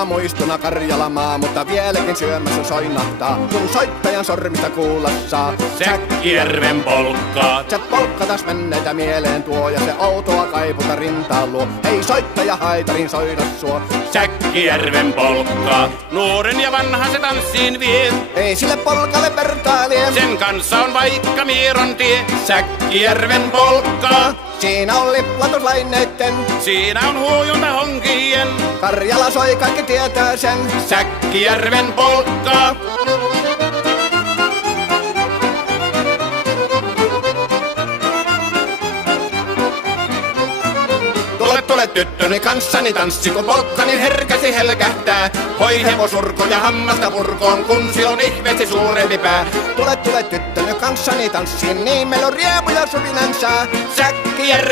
kauniina muistona Karjalamaa, mutta vieläkin syömässä soinahtaa, kun soittajan sormista kuulla saa. Säkkijärven polkkaa. Se polkka taas menneitä mieleen tuo, ja se outoa kaiputa rintaan luo. Ei soittaja haitarin soida suo. Säkkijärven polkkaa. Nuoren ja vanhan se tanssiin vie. Ei sille polkalle vertailee. Sen kanssa on vaikka Mieron tie. Säkkijärven polkkaa. Siinä on liplatuslaineitten. Siinä on huojunta honkien. Karjala soi, kaikki tietää sen. Säkkijärven polkkaa. Tule tyttöni kanssani tanssi, kun polkkani herkäsi helkähtää. Hoi hevosurko ja hammasta purkoon, kun silloin ihmeesti suurempi pää. Tule tyttöni kanssani tanssiin, niin meillä on riemuja suvinansa. Säkkijärven